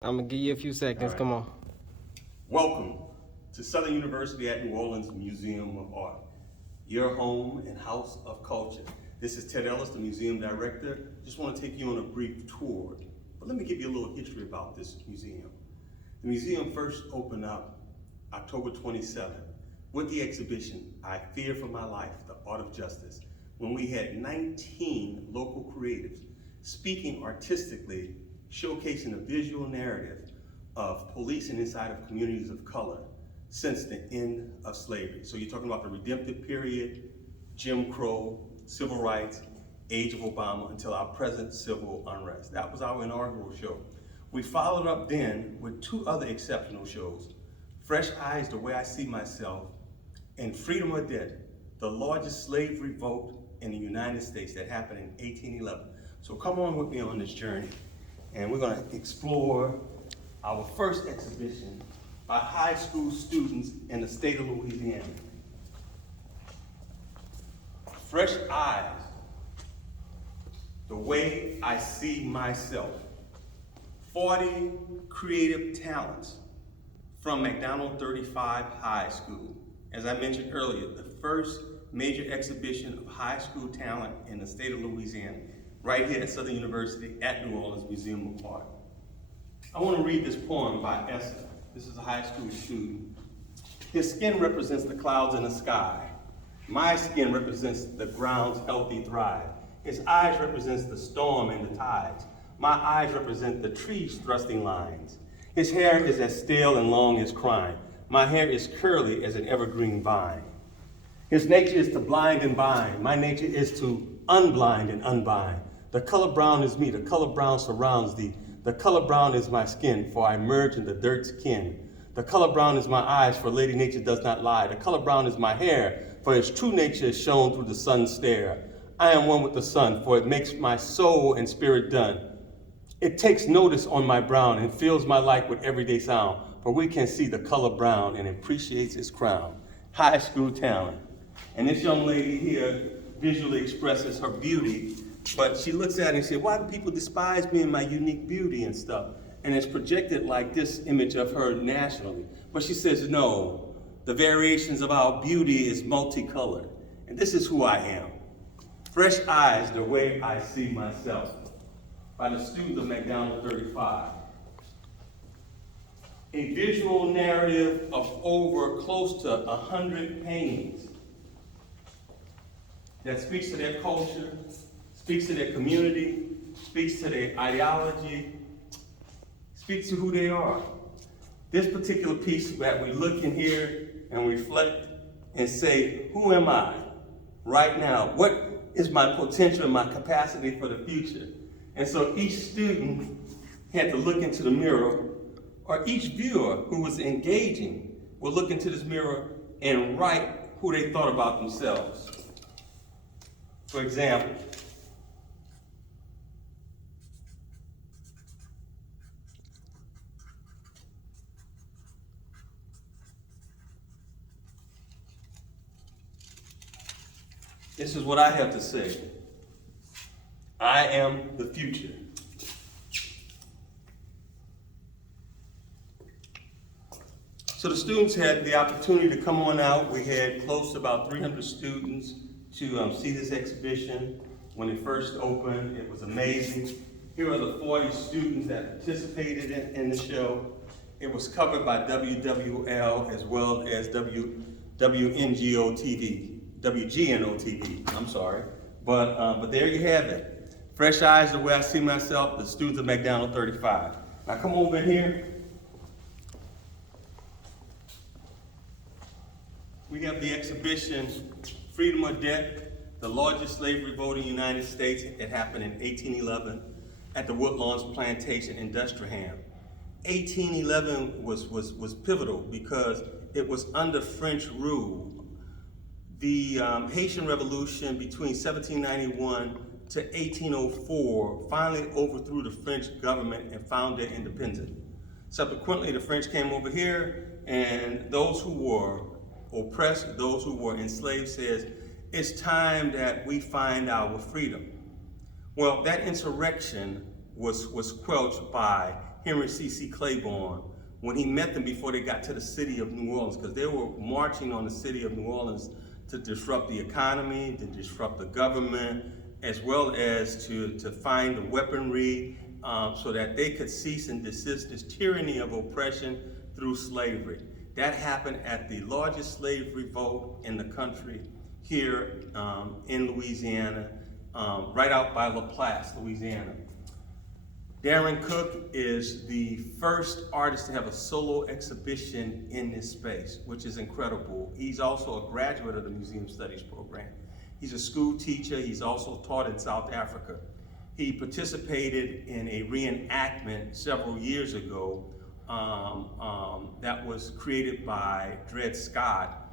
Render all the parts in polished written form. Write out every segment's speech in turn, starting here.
I'm gonna give you a few seconds. All right. Come on. Welcome to Southern University at New Orleans Museum of Art, your home and house of culture. This is Ted Ellis, the museum director. Just want to take you on a brief tour, but let me give you a little history about this museum. The museum first opened up October 27th with the exhibition, I Fear for My Life, The Art of Justice, when we had 19 local creatives speaking artistically, showcasing a visual narrative of policing inside of communities of color since the end of slavery. So you're talking about the redemptive period, Jim Crow, civil rights, age of Obama, until our present civil unrest. That was our inaugural show. We followed up then with two other exceptional shows, Fresh Eyes, The Way I See Myself, and Freedom or Death, the largest slave revolt in the United States that happened in 1811. So come on with me on this journey, and we're gonna explore our first exhibition by high school students in the state of Louisiana. Fresh Eyes, The Way I See Myself. 40 creative talents from McDonald 35 High School. As I mentioned earlier, the first major exhibition of high school talent in the state of Louisiana, right here at Southern University at New Orleans Museum of Art. I want to read this poem by Essa. This is a high school student. His skin represents the clouds in the sky. My skin represents the ground's healthy thrive. His eyes represents the storm and the tides. My eyes represent the trees' thrusting lines. His hair is as stale and long as crime. My hair is curly as an evergreen vine. His nature is to blind and bind. My nature is to unblind and unbind. The color brown is me. The color brown surrounds thee. The color brown is my skin, for I merge in the dirt's kin. The color brown is my eyes, for Lady Nature does not lie. The color brown is my hair, for its true nature is shown through the sun's stare. I am one with the sun, for it makes my soul and spirit done. It takes notice on my brown and fills my life with everyday sound, for we can see the color brown and appreciates its crown. High school talent. And this young lady here visually expresses her beauty, but she looks at it and says, why do people despise me and my unique beauty and stuff? And it's projected like this image of her nationally. But she says, no, the variations of our beauty is multicolored. And this is who I am. Fresh Eyes, The Way I See Myself, by the students of McDonald 35. A visual narrative of over close to 100 paintings that speaks to their culture, speaks to their community, speaks to their ideology, speaks to who they are. This particular piece that we look in here and reflect and say, who am I right now? What is my potential and my capacity for the future? And so each student had to look into the mirror, or each viewer who was engaging would look into this mirror and write who they thought about themselves. For example, this is what I have to say. I am the future. So the students had the opportunity to come on out. We had close to about 300 students to see this exhibition. When it first opened, it was amazing. Here are the 40 students that participated in the show. It was covered by WWL as well as WNGO TV, WGNO TV, I'm sorry. But there you have it. Fresh Eyes, The Way I See Myself, the students of McDonald 35. Now come over in here. We have the exhibition, Freedom or Death, the largest slave revolt in the United States. It happened in 1811 at the Woodlawns Plantation in Destrehan. 1811 was pivotal because it was under French rule. The Haitian Revolution between 1791 to 1804 finally overthrew the French government and found their independence. Subsequently, the French came over here, and those who were oppressed, those who were enslaved, says, it's time that we find our freedom. Well, that insurrection was quelched by Henry C.C. Claiborne, when he met them before they got to the city of New Orleans, because they were marching on the city of New Orleans to disrupt the economy, to disrupt the government, as well as to find the weaponry so that they could cease and desist this tyranny of oppression through slavery. That happened at the largest slave revolt in the country here in Louisiana, right out by Laplace, Louisiana. Darren Cook is the first artist to have a solo exhibition in this space, which is incredible. He's also a graduate of the Museum Studies program. He's a school teacher. He's also taught in South Africa. He participated in a reenactment several years ago that was created by Dred Scott.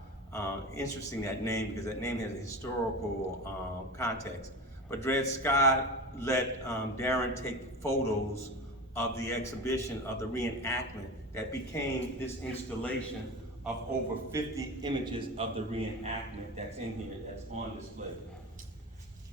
Interesting, that name, because that name has a historical context. But Dred Scott let Darren take photos of the exhibition, of the reenactment that became this installation of over 50 images of the reenactment that's in here, that's on display.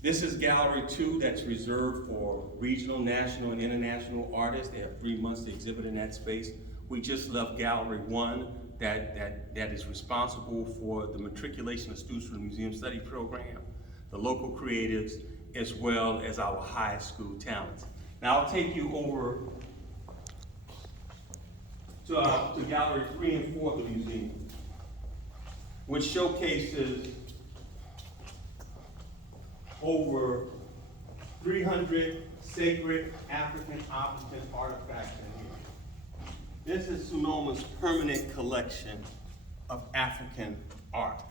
This is Gallery 2, that's reserved for regional, national, and international artists. They have 3 months to exhibit in that space. We just left Gallery 1, that is responsible for the matriculation of students for the Museum Study program, the local creatives, as well as our high school talents. Now I'll take you over to Gallery 3 and 4 of the museum, which showcases over 300 sacred African objects and artifacts in here. This is Sonoma's permanent collection of African art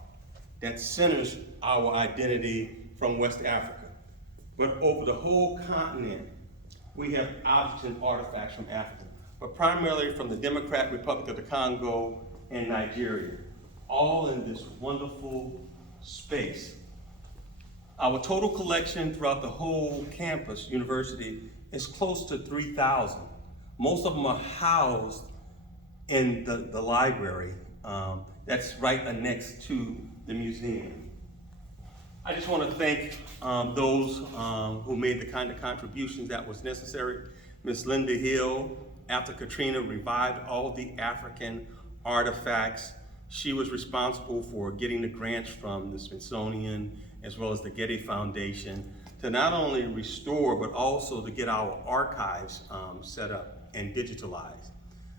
that centers our identity from West Africa. But over the whole continent, we have objects and artifacts from Africa, but primarily from the Democratic Republic of the Congo and Nigeria, all in this wonderful space. Our total collection throughout the whole campus, university, is close to 3,000. Most of them are housed in the library that's right next to the museum. I just want to thank those who made the kind of contributions that was necessary. Ms. Linda Hill, after Katrina revived all the African artifacts, she was responsible for getting the grants from the Smithsonian as well as the Getty Foundation to not only restore, but also to get our archives set up and digitalized.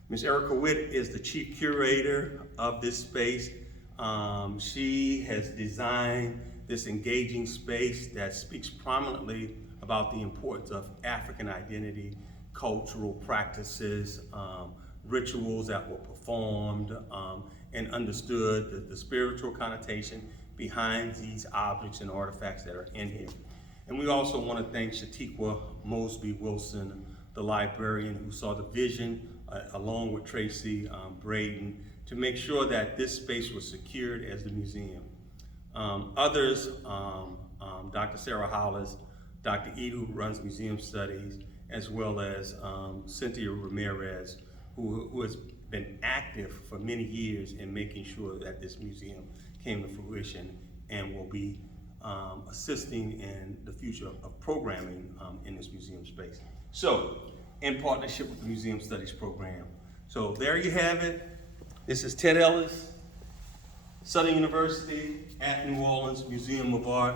Ms. Erica Witt is the chief curator of this space. She has designed this engaging space that speaks prominently about the importance of African identity, cultural practices, rituals that were performed, and understood the spiritual connotation behind these objects and artifacts that are in here. And we also want to thank Shatiqua Mosby Wilson, the librarian who saw the vision, along with Tracy Braden, to make sure that this space was secured as the museum. Others, Dr. Sarah Hollis, Dr. Ede, who runs Museum Studies, as well as Cynthia Ramirez, who has been active for many years in making sure that this museum came to fruition and will be assisting in the future of programming in this museum space. So, in partnership with the Museum Studies program. So there you have it. This is Ted Ellis, Southern University at New Orleans Museum of Art.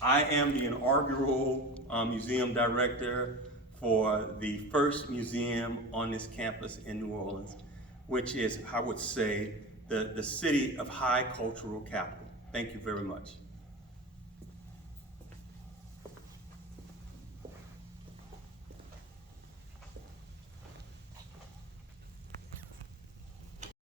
I am the inaugural museum director for the first museum on this campus in New Orleans, which is, I would say, the city of high cultural capital. Thank you very much.